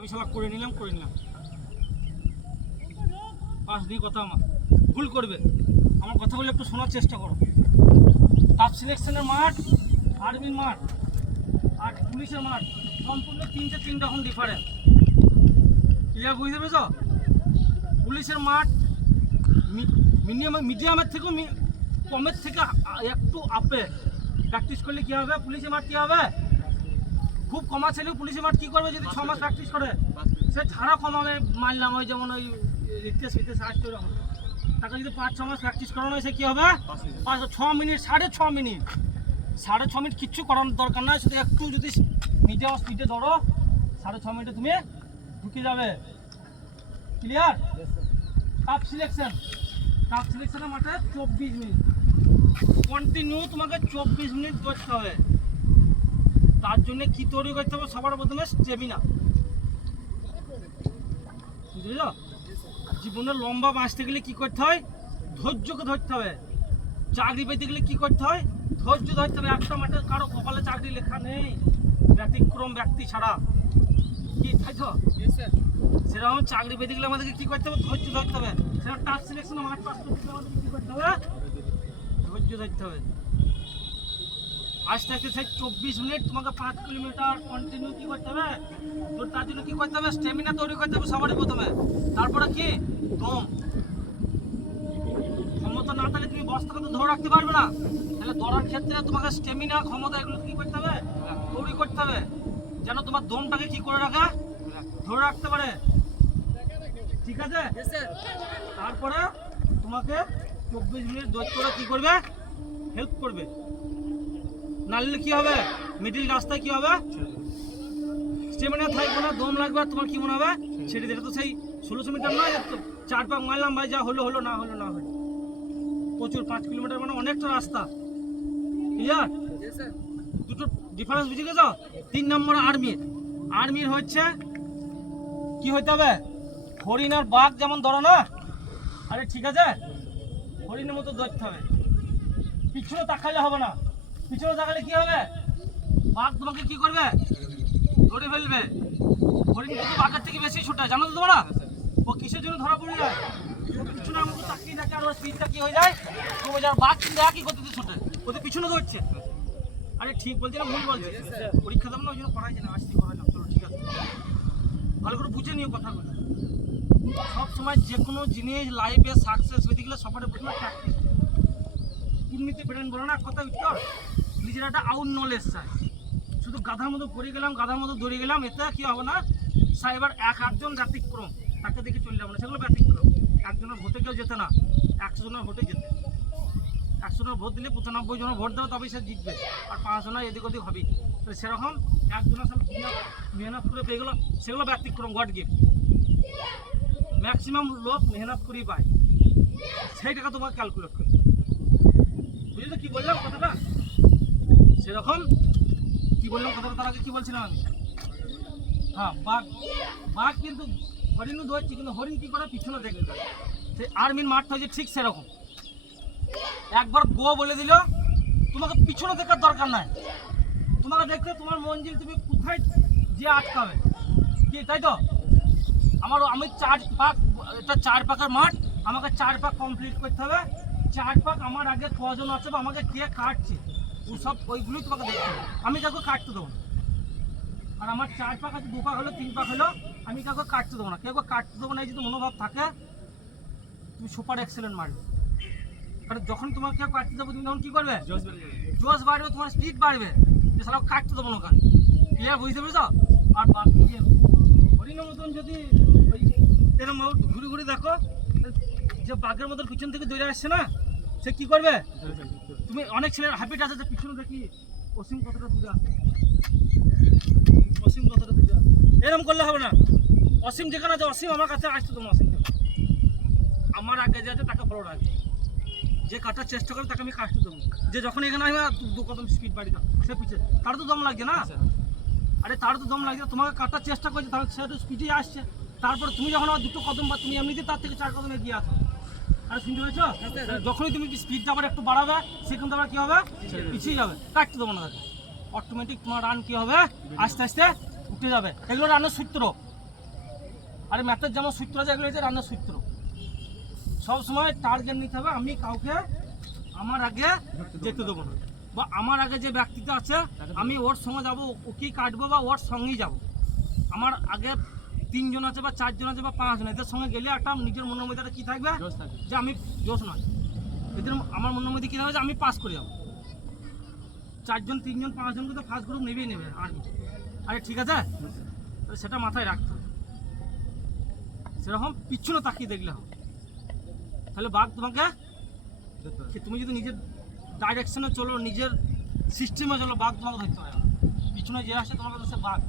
আমি শালা করে নিলাম পাঁচ দিয়ে কথা আমার ভুল করবে, আমার কথা বলে একটু শোনার চেষ্টা করো। টাফ সিলেকশনের মাঠ, আর্মির মাঠ আর পুলিশের মাঠ সম্পূর্ণ তিন রকম ডিফারেন্ট। ক্লিয়ার বুঝতে পেরেছ? পুলিশের মাঠ মিডিয়ামের থেকেও কমের থেকে একটু আপে প্র্যাকটিস করলে কী হবে, পুলিশের মাঠ কী হবে, খুব কমা ছেলেও পুলিশের মাঠ কী করবে যদি 6 মাস প্র্যাকটিস করে, সে ছাড়া কমাবে। মানলাম ওই যেমন ওই রিতেশ আসছে ওরকম, তাকে যদি 5-6 মাস প্র্যাকটিস করানো হয় সে কী হবে, 6 মিনিট 6.5 মিনিট কিচ্ছু করানোর দরকার নয়, শুধু একটু যদি মিডিয়াম স্পিডে ধরো 6.5 মিনিটে তুমি ঢুকে যাবে। ক্লিয়ার? কাপ সিলেকশনের মাঠে 24 মিনিট কন্টিনিউ তোমাকে 24 মিনিট করতে হবে। তার জন্য কি তৈরি করতে হবে, সবার প্রথমে স্টেমিনা। বুঝলো? জীবনে লম্বা বাঁচতে গেলে কি করতে হয়, ধৈর্যকে ধরতে হবে। চাকরি পেতে গেলে কি করতে হয়, ধৈর্য ধরতে হবে। একটা মাঠে কারো কপালে চাকরি লেখা নেই, ব্যতিক্রম ব্যক্তি ছাড়া। কি তাই তো? সেরকম চাকরি পেতে গেলে আমাদেরকে কি করতে হবে, ধৈর্য ধরতে হবে। সেরকম টাফ সিলেকশনে মাঠ পাস করতে গেলে আমাদেরকে কি করতে হবে, ধৈর্য ধরতে হবে। আজ থেকে সেই 24 মিনিট তোমাকে 5 কিলোমিটার কন্টিনিউ কি করতে হবে, তো তার জন্য কি করতে হবে, স্ট্যামিনা তৈরি করতে হবে সবারই প্রথমে। তারপরে কি দম, ক্ষমতা না থাকলে তুমি বস্তাকে তো ধরে রাখতে পারবে না। তাহলে দৌড়ার ক্ষেত্রে তোমাকে স্ট্যামিনা, ক্ষমতা এগুলো কি করতে হবে, তৈরি করতে হবে, যেন তোমার দমটাকে কি করে রাখা, ধরে রাখতে পারে। ঠিক আছে? তারপরে তোমাকে 24 মিনিট দৌড়টা কি করবে, হেল্প করবে। নাহলে কি হবে, মিডিল রাস্তায় কি হবে, স্টেমিনা থাকবে না, দম লাগবে, তোমার কি মনে হবে ছেড়ে দিলে। তো সেই 1600 মিটার নয়, 4 পাক মারলাম ভাই, যা হলো না হলো প্রচুর। 5 কিলোমিটার মানে অনেকটা রাস্তা। ক্লিয়ার? দুটো ডিফারেন্স বুঝে গেছো? 3 নম্বর আর্মির হচ্ছে কি হইতে হবে, হরিণ আর বাঘ যেমন ধরো না, আরে ঠিক আছে, হরিণের মতো ধরতে হবে। পিছনে তাকালে হবে না, পিছনে তাকালে কি হবে, বাঘ তোমাকে কি করবে, ধরে ফেলবে। হরিণ কিন্তু বাঘের থেকে বেশি ছোট, জানো তো তোমরা? ও কিসের জন্য ধরা পড়ে যায়, পিছনে আমাকে তাকিয়ে থাকে আর ওর স্পিডটা কি হয়ে যায়, কমে যায়। বাঘ কিন্তু একই গতিতে ছোটে, ওদের পিছনে ধরছে। আরে ঠিক বলছি না ভুল বলছি? পরীক্ষা দেবো না, ওই জন্য পড়াই না, আসছি করাইলাম। চলো ঠিক আছে, ভালো করে বুঝে নিও কথাগুলো। সব সময় যে কোনো জিনিস লাইফে সাকসেস হতে গেলে সবার প্রথমে প্র্যাকটিস। পূর্ণিতে বেরেন বলো না কথা, উত্তর নিজের একটা আউট নলেজ চাই। শুধু গাধার মতো পড়ে গেলাম, গাধার মতো দৌড়ে গেলাম, এতে কি হবে না। এবার একজন ব্যতিক্রম, তাকে দেখে চলে যাবো না, সেগুলো ব্যতিক্রম। একজনের ভোটে কেউ যেতে না, 100 জনের ভোটে যেতে। 100 জনের ভোট দিলে 95 জনের ভোট দেবে, তবেই সে জিতবে। আর 5 জনের এদিক ওদিক হবেই। তো সেরকম একজনের সব মেহনত করে পেয়ে গেলো, সেগুলো ব্যতিক্রম, গড গিফট। ম্যাক্সিমাম লোক মেহনত করেই পায়, সেই টাকা তোমাকে ক্যালকুলেট করে। বুঝলি কি বললাম কথাটা? সেরকম কি বললাম কথাটা, তার আগে কি বলছিলাম আমি? হ্যাঁ, বাঘ কিন্তু হরিণও ধরছে, কিন্তু হরিণ কি করে, পিছনে দেখে যায়। সেই আর্মির মাঠটা হচ্ছে ঠিক সেরকম। একবার গো বলে দিল, তোমাকে পিছনে দেখার দরকার নাই, তোমাকে দেখতে তোমার মঞ্জিল, তুমি কোথায় যে আটকাবে। কি তাই তো? আমি 4 পাকের মাঠ, আমাকে 4 পাক কমপ্লিট করতে হবে। 4 পাক আমার আগে কজন আছে বা আমাকে কে কাটছে, ওইগুলোই তোমাকে দেখতে হবে। আমি কাউকে কাটতে দেবো না। আর আমার 4 পাক আছে, 2 পাক হলো, 3 পাক হলো, আমি কাউকে কাটতে দেবো না। কাটতে দেবো না, এই যদি মনোভাব থাকে, তুমি সুপার এক্সেলেন্ট মারবে। কারণ যখন তোমার কেউ কাটতে দেবো, তুমি তখন কি করবে, জোশ বাড়বে, তোমার স্পিড বাড়বে, সারাও কাটতে দেবো না ওখানে। ক্লিয়ার বুঝতে পেরেছ? আর বাকি হরিণের মতন যদি ওই এরকম ঘুরে দেখো, যে বাঘের মতন পিছন থেকে দৌড়ে আসছে না, সে কি করবে, তুমি অনেক ছেলের হ্যাবিট আছে যে পিছনে দেখি অসীম কতটা দূরে আসে, অসীম কতটা দূরে আসে, এরকম করলে হবে না। অসীম যেখানে আছে, অসীম আমার কাছে আসতে তোমার, অসীম আমার আগে যে আছে তাকে ফলো রাখবে। যে কাটার চেষ্টা করে তাকে আমি কাটতে দেবো। যে যখন এখানে আসবে 2 কদম স্পিড বাড়ি দাও, সে পিছিয়ে, তার তো দম লাগছে না। আরে তার তো দম লাগছে, তোমাকে কাটার চেষ্টা করছে, তাহলে সে তো স্পিডে আসছে। তারপরে তুমি যখন আবার 2 কদম বা তুমি এমনিতে তার থেকে 4 কদম এগিয়ে আসো। আরে শুনতে পেয়েছো? যখনই তুমি স্পিডটা আবার একটু বাড়াবে, সেখান থেকে আবার কী হবে, পিছিয়ে যাবে, কাটতে দেবো না তাকে। অটোমেটিক তোমার রান কী হবে, আস্তে আস্তে উঠে যাবে। এগুলো রানের সূত্র। আর ম্যাথের যেমন সূত্র আছে এগুলো হচ্ছে রান্নার সূত্র। সবসময় টার্গেট নিতে হবে, আমি কাউকে আমার আগে যেতে দেবো না, বা আমার আগে যে ব্যক্তিটা আছে আমি ওর সঙ্গে যাবো, ওকেই কাটবো বা ওর সঙ্গেই যাব। আমার আগে 3 জন আছে বা 4 জন আছে বা 5 জন, এদের সঙ্গে গেলে একটা নিজের মনের মধ্যে একটা কী থাকবে যে আমি জোশ নয়, এদের আমার মনের মধ্যে কী থাকবে যে আমি পাস করে যাবো। 4 জন 3 জন 5 জনকে তো ফার্স্ট গ্রুপ নেবেই নেবে। আরে ঠিক আছে, তাহলে সেটা মাথায় রাখতে হবে। সেরকম পিছনে তাকিয়ে দেখলে হবে, তাহলে বাঘ তোমাকে, তুমি যদি নিজের ডাইরেকশনে চলো, নিজের সিস্টেমে চলো, বাঘ তোমাকে ধরতে পারে না। পিছনে যে আসে তোমাকে তো সে বাঘ।